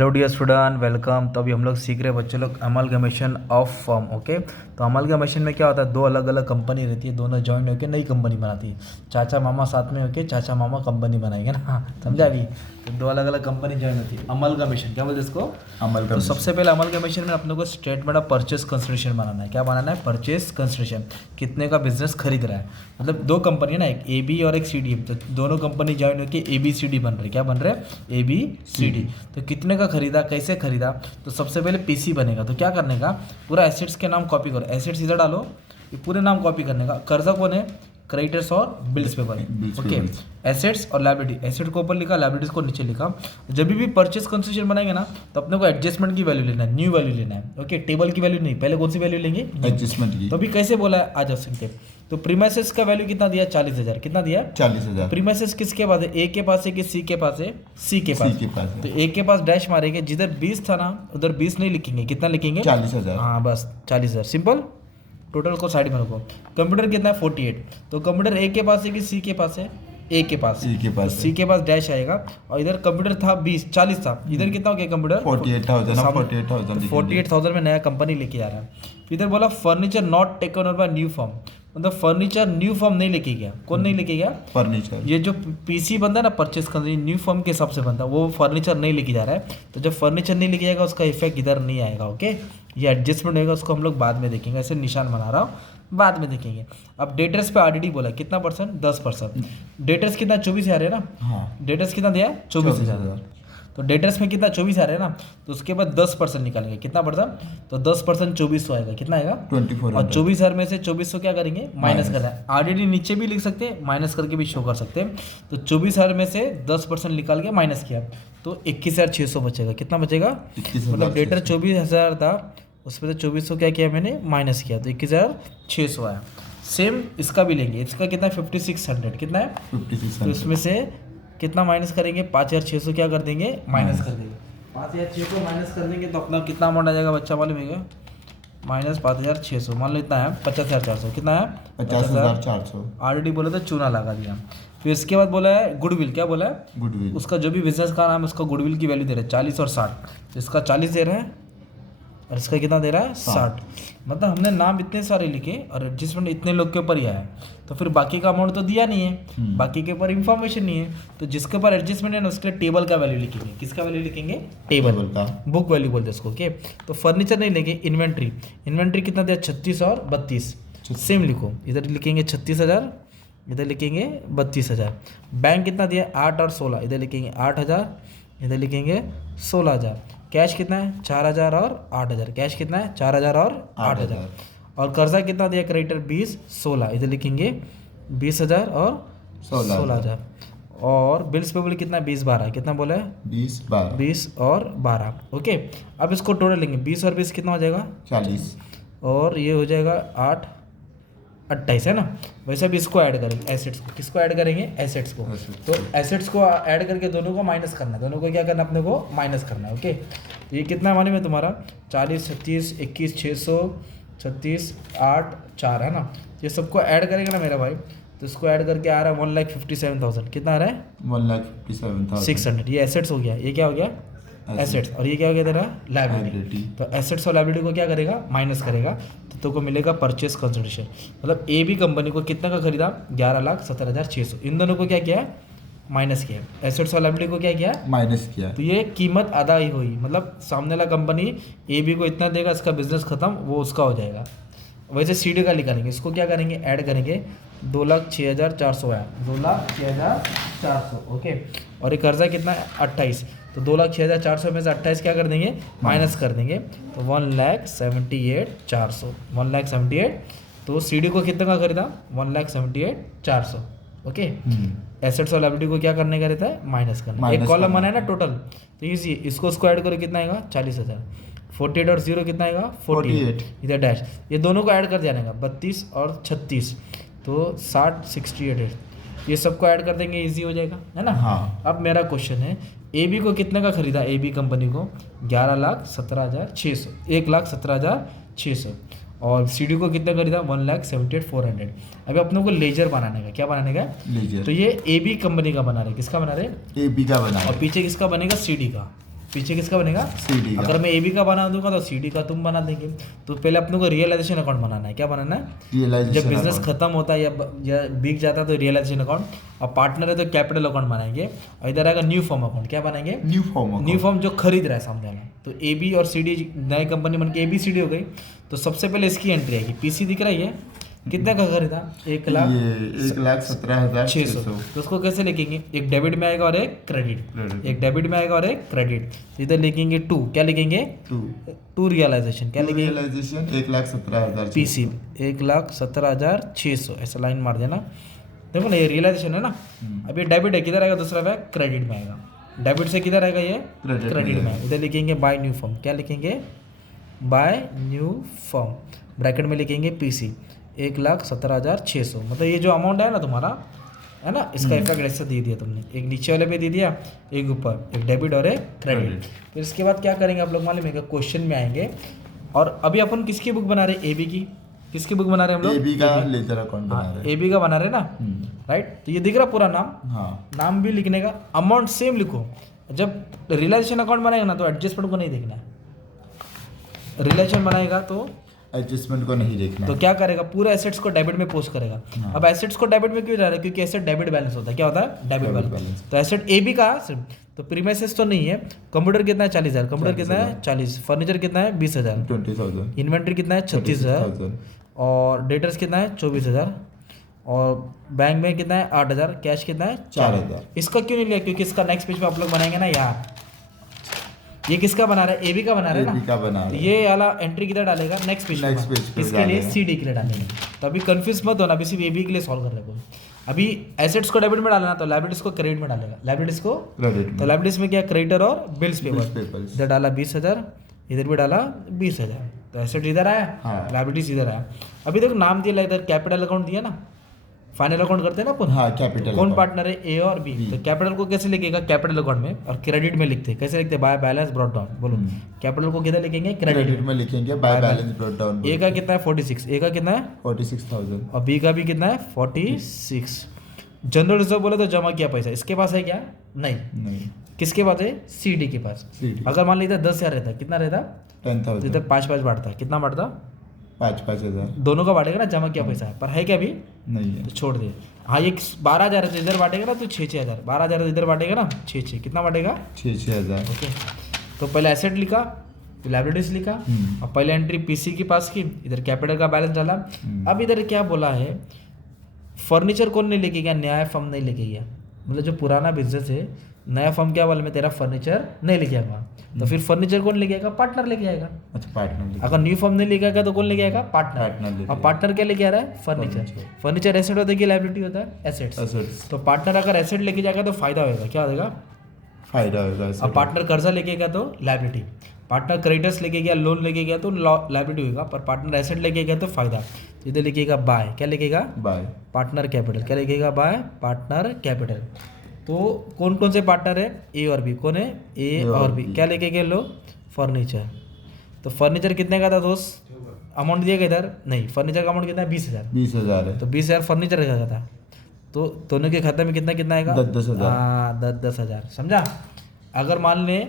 Hello dear student, welcome. तो अभी हम लोग सीख रहे हैं बच्चे लोग अमलगमेशन ऑफ फर्म। ओके, तो अमलगमेशन में क्या होता है, दो अलग अलग कंपनी रहती है, दोनों जॉइन होकर नई कंपनी बनाती है। चाचा मामा साथ में होकर चाचा मामा कंपनी बनाएंगे ना, समझा अभी। तो दो अलग अलग कंपनी जॉइन होती है। अमलगमेशन क्या बोलते हैं इसको? तो सबसे पहले अमलगमेशन में अपने को स्टेटमेंट ऑफ परचेस कंसिडरेशन बनाना है। क्या बनाना है? Purchase consideration. कितने का बिजनेस खरीद रहा है, मतलब दो कंपनी है ना, एक ए बी और एक सी डी। तो दोनों कंपनी जॉइन होकर ए बी सी डी बन रही है। क्या बन रहे हैं? A B C D. तो कितने का खरीदा, कैसे खरीदा? तो सबसे पहले पीसी बनेगा। तो क्या करने का, पूरा एसेट्स के नाम कॉपी करो, एसेट्स इधर डालो, ये पूरे नाम कॉपी करने का। कर्जा कौन है? क्रेडिटर्स और बिल्स पेपर। ओके, एसेट्स और लायबिलिटी, एसेट को ऊपर लिखा, लायबिलिटीज को नीचे लिखा। जब भी परचेस कंसिडरेशन बनाएंगे ना, तो अपने को एडजस्टमेंट की वैल्यू लेना है, न्यू वैल्यू लेना है। ओके, टेबल की वैल्यू नहीं, पहले कौन सी वैल्यू लेंगे? एडजस्टमेंट की। तो अभी कैसे बोला है, आ जा सकते हैं। तो प्रीमाइसेस का वैल्यू कितना दिया? 40,000। कितना दिया? 40,000। प्रीमाइसेस किसके पास है? ए के पास है कि सी के पास है? सी के पास। है। तो ए के पास डैश मारेंगे, जिधर 20 था ना उधर 20 नहीं लिखेंगे, कितना लिखेंगे? 40,000। हाँ बस 40,000, सिंपल। टोटल को साइड में रखो। कंप्यूटर कितना है? 48। तो कंप्यूटर ए के पास है कि सी के पास है? ए के पास। सी के पास। सी के पास डैश आएगा, और इधर कंप्यूटर था 40 था, इधर कितना हो गया कंप्यूटर? 48,000। 48,000 में नया कंपनी लेके आ रहा है। इधर बोला furniture not taken over by new firm, मतलब फर्नीचर न्यू फर्म नहीं लेके गया। कौन नहीं लेके गया? फर्नीचर। ये जो पीसी बनता है ना, परचेस करने न्यू फर्म के हिसाब से बनता है, वो फर्नीचर नहीं लेके जा रहा है। तो जब फर्नीचर नहीं लेके जाएगा, उसका इफेक्ट इधर नहीं आएगा। ओके, ये एडजस्टमेंट होगा, उसको हम लोग बाद में देखेंगे। ऐसे निशान बना रहा हूँ, बाद में देखेंगे। अब डेटर्स पे आरडीडी बोला कितना परसेंट? 10%। डेटर्स कितना? 24,000 है ना। हाँ, डेटर्स कितना दिया? 24,000। तो डेटर्स में कितना? 24,000 है ना। तो उसके बाद 10% निकालेंगे। कितना परसेंट? तो 10% 2400 आएगा। कितना आएगा? 2400। और 24,000 में से 2400 क्या करेंगे? माइनस करना है। आरडीडी नीचे भी लिख सकते हैं, माइनस करके भी शो कर सकते हैं। तो 24,000 में से 10% निकाल के माइनस किया, तो 21,600 बचेगा। कितना बचेगा? मतलब डेटर 24,000 था, उसमें से 2400 क्या किया मैंने? माइनस किया, तो 21,600 आया। सेम इसका भी लेंगे। इसका कितना है? 5600। कितना है? 5600। तो इसमें से कितना माइनस करेंगे? 5,600 क्या कर देंगे? माइनस कर देंगे। 5,600 माइनस कर देंगे, तो अपना कितना अमाउंट आ जाएगा बच्चा मालूम है क्या? माइनस 5,600, मान लो इतना है 50,400। कितना है? 50,400। ऑलरेडी बोला था, चूना लगा दिया। फिर इसके बाद बोला है गुडविल। क्या बोला है? गुडविल। उसका जो भी बिजनेस का नाम है, उसका गुडविल की वैल्यू दे रहे हैं 40 और 60। तो इसका 40 दे रहा है, और इसका कितना दे रहा है? 60। मतलब हमने नाम इतने सारे लिखे और एडजस्टमेंट इतने लोग के ऊपर ही आया, तो फिर बाकी का अमाउंट तो दिया नहीं है, बाकी के ऊपर इंफॉर्मेशन नहीं है। तो जिसके ऊपर एडजस्टमेंट है ना, उसके टेबल का वैल्यू लिखेंगे। किसका वैल्यू लिखेंगे? टेबल का। बुक वैल्यू बोलते हैं उसको। ओके, तो फर्नीचर नहीं लेंगे। इन्वेंट्री, इन्वेंट्री कितना दिया? 36 और 32। सेम लिखो, इधर लिखेंगे 36,000, इधर लिखेंगे 32,000। बैंक कितना दिया? 8 और 16, इधर लिखेंगे 8,000, इधर लिखेंगे 16,000। कैश कितना है? 4,000 और 8,000। कैश कितना है? 4,000 और 8,000। और कर्जा कितना दिया क्रेडिटर? 20, 16, इधर लिखेंगे 20,000 और 16,000। और बिल्स पेबल कितना है? 20, 12। कितना बोला है? 20, 12। 20 और 12। ओके, अब इसको टोटल लेंगे। 20 और 20 कितना हो जाएगा? 40। और ये हो जाएगा 8, 28 है ना। वैसे भी इसको ऐड करेंगे, एसेट्स को। किसको ऐड करेंगे? एसेट्स को। तो एसेट्स को ऐड करके दोनों को माइनस करना है। दोनों को क्या करना है? अपने को माइनस करना है। ओके, तो ये कितना मालूम है तुम्हारा? 40, 36, 21, 600, 36, 8, 4 है ना। ये सबको ऐड करेंगे ना मेरा भाई, तो इसको ऐड करके आ रहा है 1,57,000। कितना आ रहा है? 1,57,600। ये एसेट्स हो गया। ये क्या हो गया? एसेट्स। और ये क्या हो गया तेरा? लायबिलिटी। तो एसेट्स और लायबिलिटी को क्या करेगा? माइनस करेगा, तो को मिलेगा परचेस कंसिडरेशन। मतलब ए बी कंपनी को कितना का खरीदा? 11,70,600। इन दोनों को क्या किया? माइनस किया। एसेट्स और लायबिलिटी को क्या किया? माइनस किया। तो ये कीमत अदा ही हुई, मतलब सामने वाला कंपनी ए बी को इतना देगा, इसका बिजनेस खत्म, वो उसका हो जाएगा। वैसे सी डी का निकालेंगे, इसको क्या करेंगे? ऐड करेंगे। 2,06,400 आया, 2,06,400। ओके, और ये कर्जा कितना है? 28। तो 2,06,400 में से 28 क्या कर देंगे? माइनस कर देंगे, तो 1,78,400। 1,78,। तो सी डी को कितने का खरीदा? 1,78,400। ओके, एसेट्स और लायबिलिटी को क्या करने का रहता है? माइनस करना। एक कॉलम बना है ना टोटल, तो ईजी। इसको ऐड करो, कितना आएगा? 40,000। 48 और 0 कितना आएगा? 48। इधर डैश, ये दोनों को ऐड कर जाने का, 32 और 36, तो 60, 68। ये सबको ऐड कर देंगे, इजी हो जाएगा, है ना। हाँ। अब मेरा क्वेश्चन है, ए बी को कितने का खरीदा? ए बी कंपनी को 11,17,600, 1,17,600। और सी डी को कितना खरीदा? 1,78,400। अभी अपने को लेजर बनाने का। क्या बनाने का? लेजर। तो ये ए बी कंपनी का बना रहे। किसका बना रहे? ए बी का बना। और पीछे किसका बनेगा? सी डी का। पीछे किसका बनेगा? CD का। अगर मैं AB का बना दूंगा तो CD का तुम बना देंगे। तो पहले अपने को रियलाइजेशन अकाउंट बनाना है। क्या बनाना है? रियलाइजेशन जब बिजनेस अकाउंट। खत्म होता है या बिक जाता है तो रियलाइजेशन अकाउंट, और पार्टनर है तो कैपिटल अकाउंट बनाएंगे, और इधर आएगा न्यू फॉर्म अकाउंट। क्या बनाएंगे? न्यू फॉर्म न्यू फॉर्म जो खरीद रहा है सामने वाला। तो AB और CD नई कंपनी बन के ABCD हो गई। तो सबसे पहले इसकी एंट्री आएगी। PC दिख रहा है, कितने का खरीदा? 1,00,000 ये 1,17,600। तो उसको कैसे लिखेंगे? एक डेबिट में आएगा और एक क्रेडिट। एक डेबिट में आएगा और एक क्रेडिट। तो इधर लिखेंगे 2। क्या लिखेंगे? 2 रियलाइजेशन। क्या लिखेंगे? रियलाइजेशन 1,17,600। PC 1,17,600 ऐसा लाइन मार देना। देखो ना, ये रियलाइजेशन है ना। अब ये डेबिट है, किधर आएगा? दूसरा बैग क्रेडिट में आएगा। डेबिट से किधर आएगा? ये क्रेडिट में। इधर लिखेंगे बाय न्यू फॉर्म। क्या लिखेंगे? Bye new form. ब्रैकेट में लिखेंगे PC 1,17,600। मतलब ये जो अमाउंट है ना तुम्हारा, है ना, इसका इफेक्ट ऐसा दे दिया तुमने। एक नीचे वाले पे दे दिया, एक ऊपर, एक डेबिट और एक क्रेडिट। फिर इसके बाद क्या करेंगे आप लोग मालूम है? क्वेश्चन में आएंगे। और अभी अपन किसकी बुक बना रहे हैं? AB की। किसकी बुक बना रहे हैं हम लोग? AB का लेजर अकाउंट बना रहे हैं। AB का बना रहे हैं ना, राइट। तो ये दिख रहा पूरा नाम, हाँ। नाम भी लिखने का, अमाउंट सेम लिखो। जब रियलाइजेशन अकाउंट बनाएगा ना तो एडजस्टमेंट को नहीं देखना है। रियलाइजेशन बनाएगा तो एडजस्टमेंट को नहीं देखना। तो क्या करेगा? पूरा एसेट्स को डेबिट में पोस्ट करेगा। अब एसेट्स को डेबिट में क्यों जा रहा है? क्योंकि एसेट डेबिट बैलेंस होता है। क्या होता है? Debit balance. तो एसेट AB का, तो प्रीमाइसेस तो नहीं है। कंप्यूटर कितना है? 40,000। कंप्यूटर कितना है? 40। फर्नीचर कितना है? 20,000। 20,000। इन्वेंट्री कितना है? 36,000। और डेटर्स कितना है? 24,000। और बैंक में कितना है? 8,000। कैश कितना है? 4,000। इसका क्यों नहीं लिया? क्योंकि इसका नेक्स्ट पेज पे आप लोग बनाएंगे ना यार। ये किसका बना रहा है? AB का बना रहा है ना। AB का बना रहा है। ये वाला एंट्री किधर डालेगा? नेक्स्ट पेज पे। इसके लिए CD के लिए डालेंगे। तो अभी कंफ्यूज मत होना, अभी सिर्फ AB के लिए सॉल्व कर रहे हो। अभी एसेट्स को डेबिट में डालना तो लायबिलिटीज को क्रेडिट में डालेगा। लायबिलिटीज को क्रेडिट। तो लायबिलिटीज में क्या? क्रेडिटर और बिल्स पेपर। पेपर्स। इधर डाला 20,000, इधर भी डाला 20,000। तो एसेट इधर आया, लायबिलिटीज इधर आया। अभी देखो नाम दिया, इधर कैपिटल अकाउंट दिया ना, फाइनल अकाउंट करते हैं ना अपन। हाँ, कैपिटल। कौन पार्टनर है? A और B। तो कैपिटल को कैसे लिखेगा? कैपिटल अकाउंट में। और क्रेडिट में लिखते हैं कैसे? लिखते हैं? By balance brought down. बोलो, कैपिटल को किधर लिखेंगे? क्रेडिट में लिखेंगे, by balance brought down. A का कितना है? 46। A का कितना है? 46,000। और B का भी कितना है? 46। जनरल रिजर्व बोले तो जमा किया पैसा, इसके पास है क्या? नहीं। किसके पास है? CD के पास। CD। अगर मान लीजिए 10,000 रहता, कितना रहता? 10,000। इधर 5-5 बांटता, कितना बांटता? 5,000। दोनों का बांटेगा ना, जमा किया पैसा है। पर है क्या अभी? नहीं है। तो छोड़ दे। हाँ, ये 12,000 है तो इधर बांटेगा ना तो 6,000। 12,000 इधर बांटेगा ना 6,600। कितना बांटेगा? 6,000। ओके। तो पहले एसेट लिखा, फिर लायबिलिटीज लिखा, और पहले एंट्री PC के पास की, इधर कैपिटल का बैलेंस डाला। अब इधर क्या बोला है? फर्नीचर कौन नहीं लेके गया? नया फर्म नहीं लेके गया। मतलब जो पुराना बिजनेस है, नया फर्म क्या बोला? मैं तेरा फर्नीचर नहीं लेके आऊंगा। तो फिर फर्नीचर कौन लेके आएगा? पार्टनर लेके आएगा। अच्छा, पार्टनर। अगर न्यू फर्म नहीं लेके आएगा तो कौन लेके आएगा? Partner partner. लेके और पार्टनर क्या लेके आ रहा है? फर्नीचर। फर्नीचर एसेट होता है कि लायबिलिटी होता है? एसेट्स। तो पार्टनर अगर एसेट लेके जाएगा तो फायदा होगा। क्या होगा? फायदा होगा। अब पार्टनर कर्जा लेके गया तो लायबिलिटी। पार्टनर क्रेडिटर्स लेके गया, लोन लेके गया तो लायबिलिटी होगा। पर पार्टनर एसेट लेके गया तो फायदा। तो इधर लिखेगा बाय। क्या लिखेगा? Bye partner capital. क्या लिखेगा? Bye partner capital. तो कौन कौन से पार्टनर है? A और B। कौन है? A और B। क्या लेके गए लोग? फर्नीचर। तो फर्नीचर कितने का था दोस्त? अमाउंट दिया गया इधर नहीं। फर्नीचर का अमाउंट कितना है? 20,000। 20,000 है। तो 20,000 फर्नीचर का था। तो दोनों के खाते में कितना कितना आएगा? 10,000। हाँ, 10,000। समझा? अगर मान ले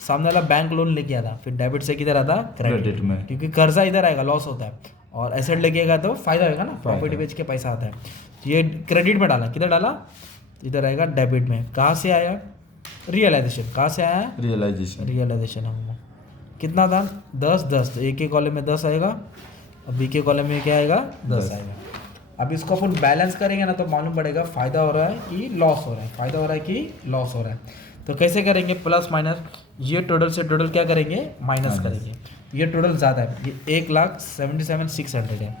सामने वाला बैंक लोन लेके आता, फिर डेबिट से किधर आता? क्रेडिट में। क्योंकि कर्जा इधर आएगा, लॉस होता है। और एसेट लेके गया तो फायदा होगा ना, प्रॉपर्टी बेच के पैसा आता है। तो ये क्रेडिट में डाला, किधर डाला? इधर आएगा डेबिट में। कहाँ से आया? रियलाइजेशन। कहाँ से आया? रियलाइजेशन। हम कितना था? 10। तो A के कॉलम में 10 आएगा और B के कॉलम में क्या आएगा? 10 आएगा। अब इसको अपन बैलेंस करेंगे ना तो मालूम पड़ेगा फायदा हो रहा है कि लॉस हो रहा है। फायदा हो रहा है कि लॉस हो रहा है। तो कैसे करेंगे? Plus minus. ये टोटल से टोटल क्या करेंगे? माइनस करेंगे। ये टोटल ज़्यादा है, ये 1,77,600 है।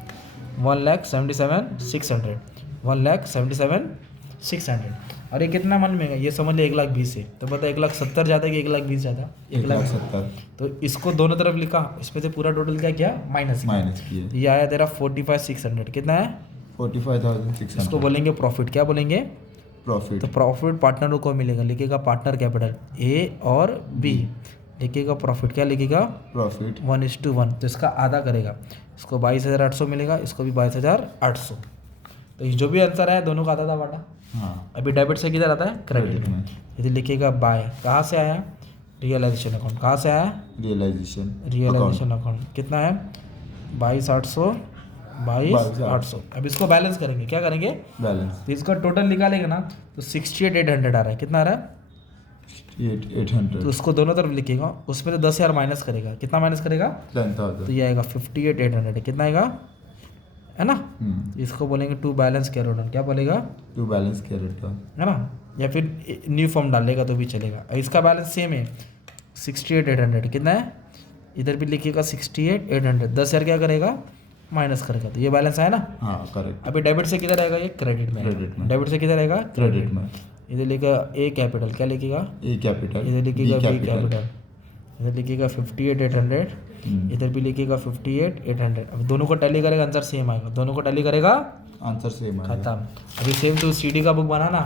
1,77,600। 1,77,600। और ये कितना मन में? ये समझ ले 1,20,000 है। तो बता 1,70,000 ज़्यादा कि 1,20,000 ज़्यादा? 1,70,000। तो इसको दोनों तरफ लिखा, इसमें से पूरा टोटल क्या किया? माइनस किया। ये आया तेरा 45,600। कितना है? 45,600। इसको बोलेंगे प्रॉफिट। क्या बोलेंगे? प्रॉफिट। तो प्रॉफिट पार्टनरों को मिलेगा। लिखेगा पार्टनर कैपिटल A और B। लिखेगा प्रॉफिट। क्या लिखेगा? प्रॉफिट 1:1। तो इसका आधा करेगा, इसको 22,800 मिलेगा, इसको भी 22,800। तो ये जो भी आंसर आया दोनों का आधा बांटा। हाँ। अभी डेबिट से किधर आता है? क्रेडिट में। यदि लिखेगा बाय। कहाँ से आया? रियलाइजेशन अकाउंट कहाँ से आया? रियलाइजेशन अकाउंट कितना है? 22,800 22,800। अब इसको बैलेंस करेंगे, क्या करेंगे? बैलेंस तो इसका टोटल निकालेंगे ना तो 68,800 आ रहा है। कितना आ रहा है? 800 तो उसको दोनों तरफ लिखेगा, उसमें तो 10,000 माइनस करेगा। कितना माइनस करेगा? 10,000 तो ये आएगा 58,800। कितना आएगा? है ना? इसको बोलेंगे टू बैलेंस कैरी डाउन। क्या बोलेगा? टू बैलेंस कैरेट का है ना? या फिर न्यू फॉर्म डालेगा तो भी चलेगा। इसका बैलेंस सेम है 68,800। कितना है? इधर भी लिखिएगा 68,800। 10,000 क्या करेगा? माइनस करेगा। तो ये बैलेंस आया ना? हाँ करेक्ट। अभी डेबिट से किधर आएगा? ये क्रेडिट में। क्रेडिट में। डेबिट से किधर आएगा? क्रेडिट में। इधर लिखेगा ए कैपिटल, क्या लिखेगा? ए कैपिटल। इधर लिखिएगा बी कैपिटल, इधर लिखिएगा 58,800, इधर भी लिखिएगा 58,800। अब दोनों को टैली करेगा, आंसर सेम आएगा। दोनों को टैली करेगा, आंसर सेम आएगा। खत्म। अभी सेम टू सीडी का बुक बनाना,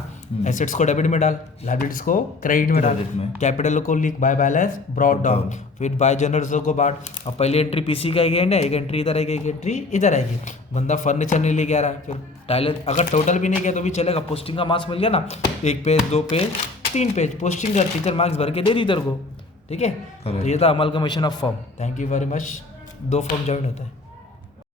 एसेट्स को डेबिट में डाल, लायबिलिटीज को क्रेडिट में डाल, क्रेडिट में। कैपिटल को लिख बाय बैलेंस ब्रॉट डाउन, फिर बाय जनरल को बांट। अब पहली एंट्री पीसी का है, एक एंट्री इधर आएगी, एक एंट्री इधर आएगी। बंदा फर्नीचर नहीं लेके आ रहा है, फिर टाइलर अगर टोटल भी नहीं किया तो भी चलेगा। पोस्टिंग का मार्क्स मिल गया ना, 1 पेज 2 पेज 3 पेज पोस्टिंग का टीचर मार्क्स भर के दे दी तेरे को। ठीक है, तो ये था amalgamation of form. Thank you very much. 2 form join होता है।